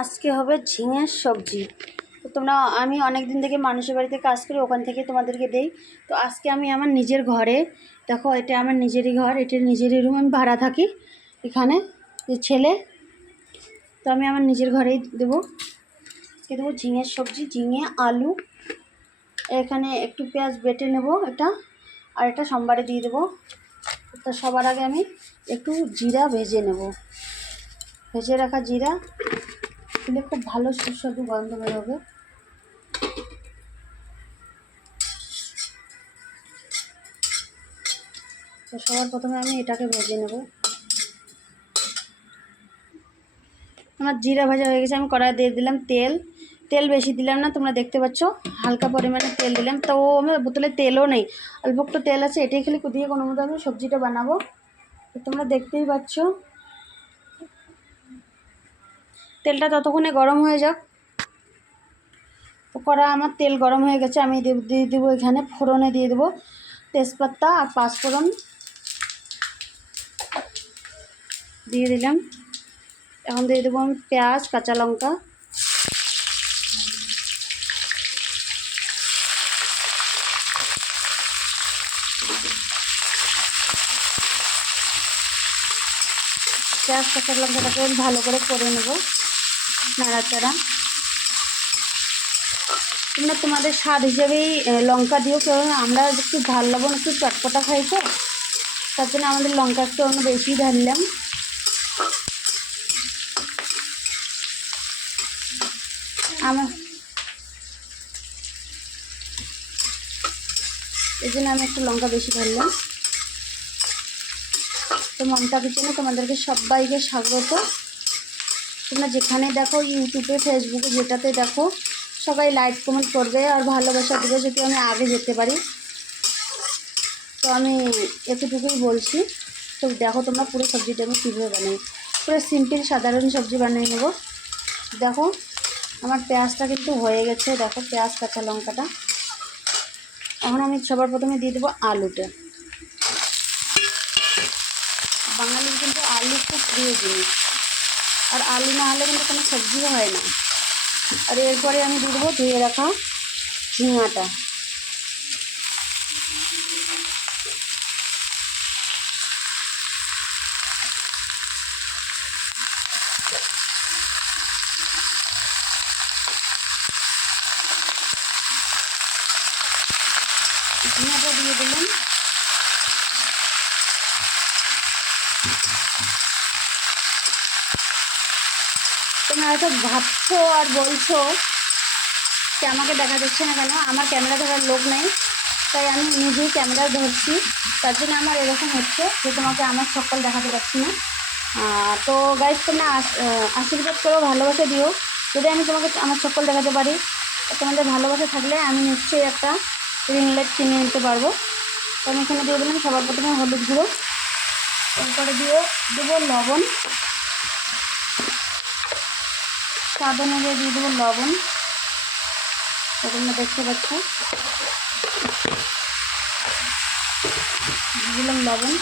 আজকে হবে ঝিঙের সবজি। তো তোমরা আমি অনেক দিন থেকে মানুষের বাড়িতে কাজ করি, ওখান থেকে তোমাদেরকে দেই। তো আজকে আমি আমার নিজের ঘরে, দেখো এটা আমার নিজেরই ঘর, এটা নিজেরই রুম, আমি ভাড়া থাকি এখানে, ছেলে। তো আমি আমার নিজের ঘরেই দেবো। আজকে দেবো ঝিঙের সবজি, ঝিঙে আলু। এখানে একটু পেঁয়াজ বেটে নেব এটা, আর এটা সোমবারে দিয়ে দেবো। তো সবার আগে আমি একটু জিরা ভেজে নেব, ভেজে রাখা জিরা দিলে খুব ভালো সুস্বাদু গন্ধ বেরোবে। তো সবার প্রথমে আমি এটাকে ভেজে নেব। আমার জিরা ভাজা হয়ে গেছে, আমি কড়াই দিয়ে দিলাম তেল। তেল বেশি দিলাম না, তোমরা দেখতে পাচ্ছ হালকা পরিমাণে তেল দিলাম। তো আমার বোতলে তেলও নেই, অল্প একটু তেল আছে, এটাই খালি কুদিয়ে কোনো মতো আমি সবজিটা বানাবো। তো তোমরা দেখতেই পাচ্ছ, তেলটা ততক্ষণে গরম হয়ে যাক। তো কড়া আমার তেল গরম হয়ে গেছে, আমি দিয়ে দেবো এখানে ফোড়নে দিয়ে দেবো তেজপাতা আর পাঁচফোড়ন দিয়ে দিলাম। এখন দিয়ে দেবো আমি পেঁয়াজ, কাঁচা লঙ্কা। পেঁয়াজ কাঁচা লঙ্কাটাকে ভালো করে করে নেব, নাড়াচাড়া। তোমরা তোমাদের স্বাদ হিসেবেই লঙ্কা দিও, কারণ আমরা একটু ঝাল লবণ একটু চটপটা খাই, তো তার জন্য আমাদের লঙ্কা একটু অন্য বেশি ঢাললাম। আমার এই জন্য আমি একটু লঙ্কা বেশি ঢাললাম। তো মমতা কিচেনে তোমাদেরকে সবাইকে স্বাগত। তোমরা যেখানে দেখো, ইউটিউবে, ফেসবুকে, যেটাতে দেখো, সবাই লাইক কমেন্ট করবে আর ভালোবাসা দেবে যদি আমি আগে যেতে পারি। তো আমি এতটুকুই বলছি। তো দেখো তোমরা পুরো সবজিটা আমি কীভাবে বানাই, পুরো সিম্পল সাধারণ সবজি বানিয়ে নেব। দেখো আমার পেঁয়াজটা কিন্তু হয়ে গেছে, দেখো পেঁয়াজ কাঁচা লঙ্কাটা। এখন আমি সবার প্রথমে দিয়ে দেবো আলুটা। বাঙালির কিন্তু আলু খুব প্রিয় জিনিস, আর আলু না হলে কিন্তু কোনো সবজিও হয় না। আর এরপরে আমি দিয়ে দেবো ধুয়ে রাখা ঝিঙাটা। ঝিঙাটা দিয়ে দিলাম। তোমরা হয়তো ভাবছো আর বলছো যে আমাকে দেখা যাচ্ছে না কেন, আমার ক্যামেরা ধরার লোক নেই, তাই আমি নিজেই ক্যামেরা ধরছি। তার জন্য আমার এরকম হচ্ছে যে তোমাকে আমার সকল দেখাতে পারছি না। তো গাইজ, তোমরা আশীর্বাদ করো, ভালোবাসা দিও, যদি আমি তোমাকে আমার সকল দেখাতে পারি। তোমাদের ভালোবাসা থাকলে আমি নিশ্চয়ই একটা রিং লাইট কিনে নিতে পারবো। তো আমি এখানে দিয়ে দিলাম সবার প্রথমে হলুদ গুঁড়ো, এরপরে দেবো লবণ, স্বাদ অনুযায়ী দিয়ে দেবো লবণ। তো তোমরা দেখতে পাচ্ছ দিলাম লবণ।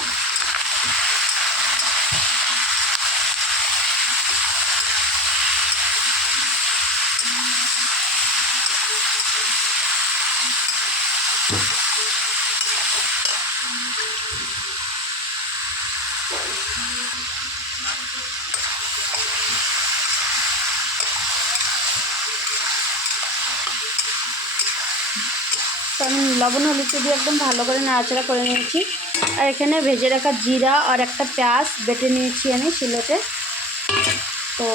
তো আমি লবণ হলুদ দিয়ে একদম ভালো করে নাড়াচাড়া করে নিয়েছি। আর এখানে ভেজে রাখা জিরা আর একটা পেঁয়াজ বেটে নিয়েছি আমি শিলতে। তো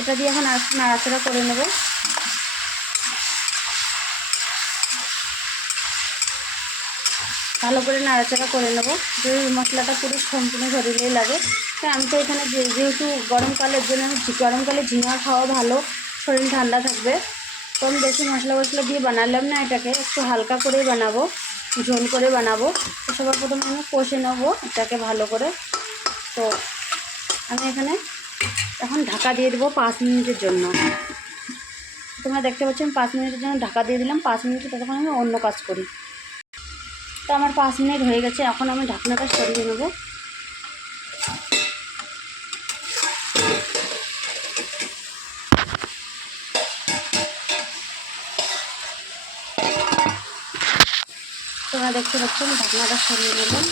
এটা দিয়ে এখন আর নাড়াচাড়া করে নেব। ভালো করে নাড়াচাড়া করে নেব, যে মশলাটা পুরো সম্পূর্ণ শরীরেই লাগে। তাই আমি তো এখানে যেহেতু গরমকালের জন্য, আমি গরমকালে ঝিঙা খাওয়া ভালো, শরীর ঠান্ডা থাকবে। তো আমি বেশি মশলা দিয়ে বানালাম না, এটাকে একটু হালকা করেই বানাবো, ঝোল করে বানাবো। তো সবার প্রথমে আমি কষে নেবো এটাকে ভালো করে। তো আমি এখানে এখন ঢাকা দিয়ে দেবো 5 মিনিটের জন্য। তোমরা দেখতে পাচ্ছ আমি 5 মিনিটের জন্য ঢাকা দিয়ে দিলাম। 5 মিনিট ততক্ষণ আমি অন্য কাজ করি। তো আমার 5 মিনিট হয়ে গেছে, এখন আমি ঢাকনাটা সরিয়ে নেব। তোমরা দেখতে পাচ্ছ আমি ঢাকনাটা সরিয়ে নিলাম।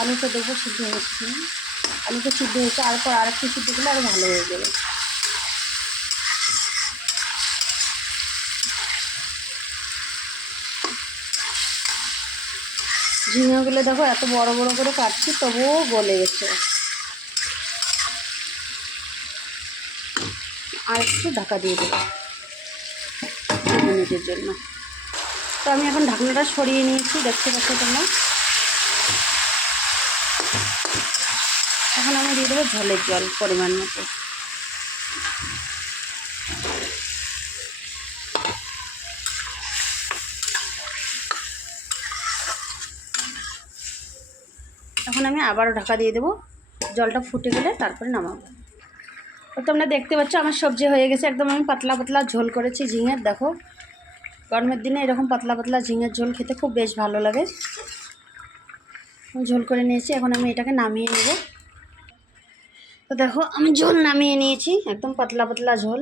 আলুটা দেখবো সিদ্ধ হচ্ছে, আলুটা সিদ্ধ হয়েছে, তারপর আর একটু সিদ্ধ করলে আরও ভালো হয়ে যাবে। ঝিঙেগুলো দেখো এত বড় বড় করে কাটছি তবুও গলে গেছে। আর একটু ঢাকা দিয়ে দেবো 2 মিনিটের জন্য। তো আমি এখন ঢাকনাটা সরিয়ে নিয়েছি, দেখতে পাচ্ছ তোমরা। এখন আমি দিয়ে দেবো ঝোলের জল পরিমাণ মতো। এখন আমি আবারও ঢাকা দিয়ে দেবো, জলটা ফুটে গেলে তারপরে নামাবো। তো তোমরা দেখতে পাচ্ছ আমার সবজি হয়ে গেছে, একদম আমি পাতলা পাতলা ঝোল করেছি ঝিঙের। দেখো গরমের দিনে এরকম পাতলা পাতলা ঝিঙের ঝোল খেতে খুব বেশ ভালো লাগে। ঝোল করে নিয়েছি, এখন আমি এটাকে নামিয়ে নেব। তো দেখো আমি ঝোল নামিয়ে নিয়েছি, একদম পাতলা পাতলা ঝোল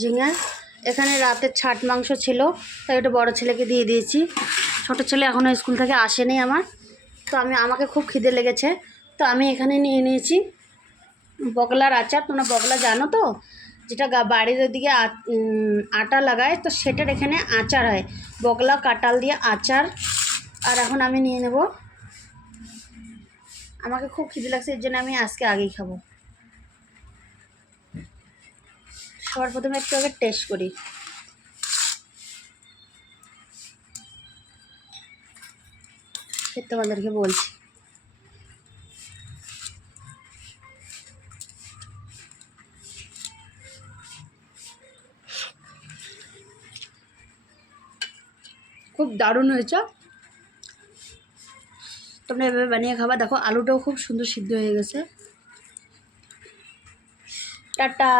ঝিঙের। এখানে রাতের ছাট মাংস ছিল, তাই ওটা বড়ো ছেলেকে দিয়ে দিয়েছি। ছোটো ছেলে এখনও স্কুল থেকে আসেনি আমার, তো আমাকে খুব খিদে লেগেছে, তো আমি এখানে নিয়ে নিয়েছি বগলার আচার। তোমরা বগলা জানো তো, যেটা বাড়ির ওদিকে আটা লাগায়, তো সেটার এখানে আচার হয়, বগলা কাঁঠাল দিয়ে আচার। আর এখন আমি নিয়ে নেব, আমাকে খুব খিদে লাগছে এর জন্য আমি আজকে আগেই খাবো। সবার প্রথমে একটু আগে টেস্ট করি। তোমাদেরকে বলছি, খুব দারুণ হয়েছে। তোমরা এভাবে বানিয়ে খাবা। দেখো আলুটাও খুব সুন্দর সিদ্ধ হয়ে গেছে। টাটা।